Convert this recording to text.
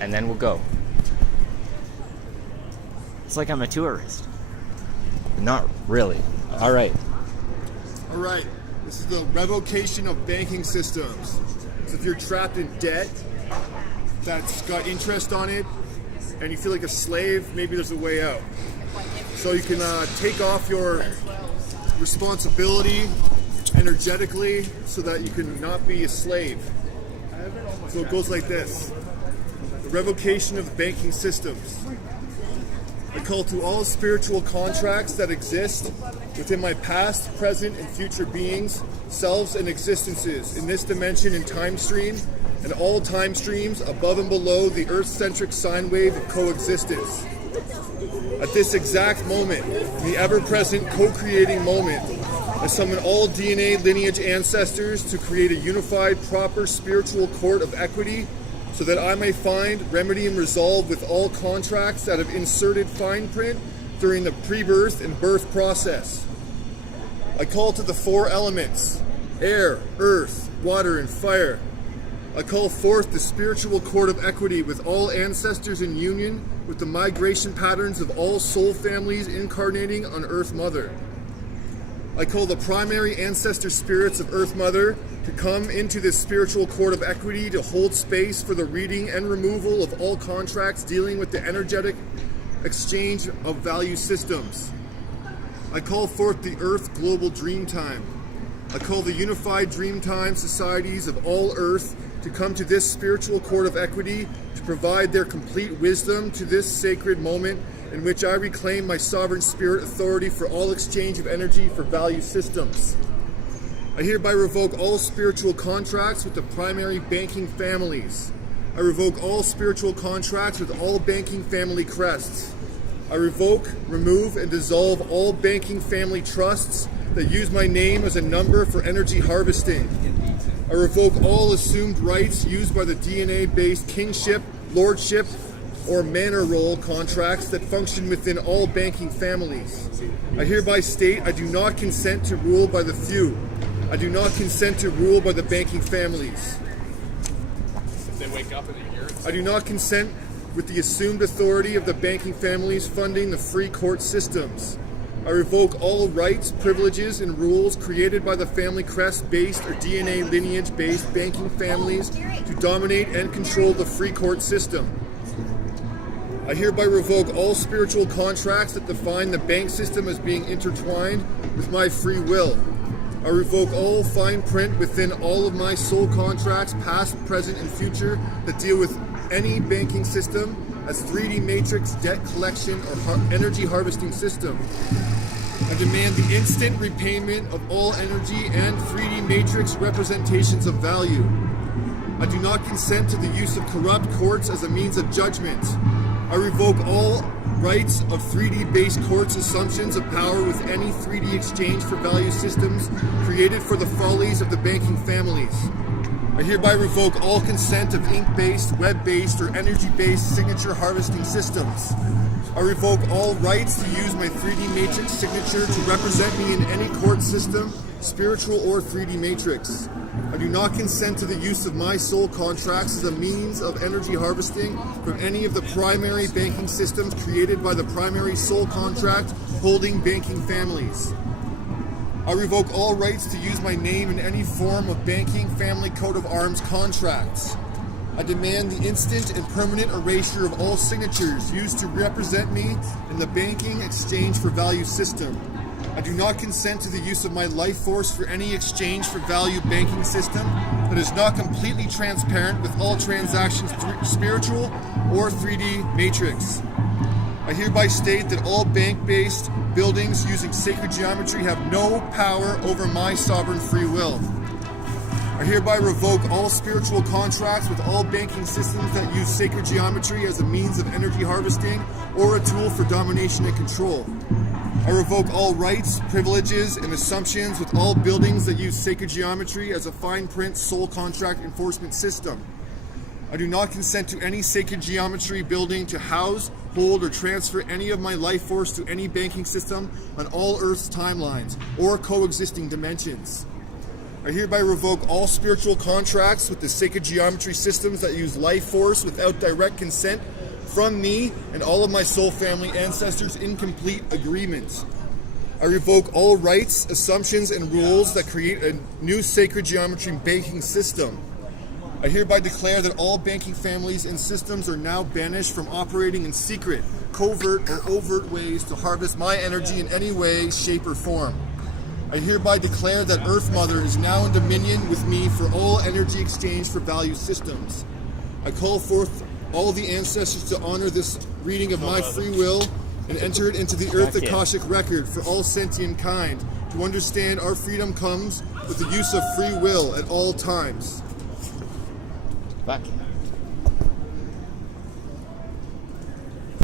and then we'll go. It's like I'm a tourist. Not really. All right. All right. This is the revocation of banking systems. So if you're trapped in debt that's got interest on it and you feel like a slave, maybe there's a way out. So you can take off your responsibility energetically so that you can not be a slave. So it goes like this. The revocation of banking systems. I call to all spiritual contracts that exist within my past, present, and future beings, selves, and existences in this dimension and time stream, and all time streams above and below the Earth-centric sine wave of coexistence. At this exact moment, the ever-present co-creating moment, I summon all DNA lineage ancestors to create a unified, proper spiritual court of equity so that I may find, remedy, and resolve with all contracts that have inserted fine print during the pre-birth and birth process. I call to the four elements, air, earth, water, and fire. I call forth the spiritual court of equity with all ancestors in union with the migration patterns of all soul families incarnating on Earth Mother. I call the primary ancestor spirits of Earth Mother to come into this spiritual court of equity to hold space for the reading and removal of all contracts dealing with the energetic exchange of value systems. I call forth the Earth Global Dreamtime. I call the unified Dreamtime societies of all Earth to come to this spiritual court of equity to provide their complete wisdom to this sacred moment in which I reclaim my sovereign spirit authority for all exchange of energy for value systems. I hereby revoke all spiritual contracts with the primary banking families. I revoke all spiritual contracts with all banking family crests. I revoke, remove, and dissolve all banking family trusts that use my name as a number for energy harvesting. I revoke all assumed rights used by the DNA-based kingship, lordship, or manor role contracts that function within all banking families. I hereby state I do not consent to rule by the few. I do not consent to rule by the banking families. If they wake up in a year, I do not consent with the assumed authority of the banking families funding the free court systems. I revoke all rights, privileges, and rules created by the family crest-based or DNA lineage-based banking families to dominate and control the free court system. I hereby revoke all spiritual contracts that define the bank system as being intertwined with my free will. I revoke all fine print within all of my soul contracts, past, present, and future, that deal with any banking system as 3D matrix debt collection or energy harvesting system. I demand the instant repayment of all energy and 3D matrix representations of value. I do not consent to the use of corrupt courts as a means of judgment. I revoke all rights of 3D-based courts' assumptions of power with any 3D exchange for value systems created for the follies of the banking families. I hereby revoke all consent of ink-based, web-based, or energy-based signature harvesting systems. I revoke all rights to use my 3D matrix signature to represent me in any court system, spiritual or 3D matrix. I do not consent to the use of my soul contracts as a means of energy harvesting from any of the primary banking systems created by the primary soul contract holding banking families. I revoke all rights to use my name in any form of banking family coat of arms contracts. I demand the instant and permanent erasure of all signatures used to represent me in the banking exchange for value system. I do not consent to the use of my life force for any exchange for value banking system that is not completely transparent with all transactions spiritual or 3D matrix. I hereby state that all bank-based buildings using sacred geometry have no power over my sovereign free will. I hereby revoke all spiritual contracts with all banking systems that use sacred geometry as a means of energy harvesting or a tool for domination and control. I revoke all rights, privileges, and assumptions with all buildings that use sacred geometry as a fine print soul contract enforcement system. I do not consent to any sacred geometry building to house, hold, or transfer any of my life force to any banking system on all Earth's timelines or coexisting dimensions. I hereby revoke all spiritual contracts with the sacred geometry systems that use life force without direct consent from me and all of my soul family ancestors in complete agreement. I revoke all rights, assumptions, and rules that create a new sacred geometry banking system. I hereby declare that all banking families and systems are now banished from operating in secret, covert, or overt ways to harvest my energy in any way, shape, or form. I hereby declare that Earth Mother is now in dominion with me for all energy exchange for value systems. I call forth all the ancestors to honor this reading of my free will and enter it into the Earth Akashic record for all sentient kind to understand our freedom comes with the use of free will at all times. Back.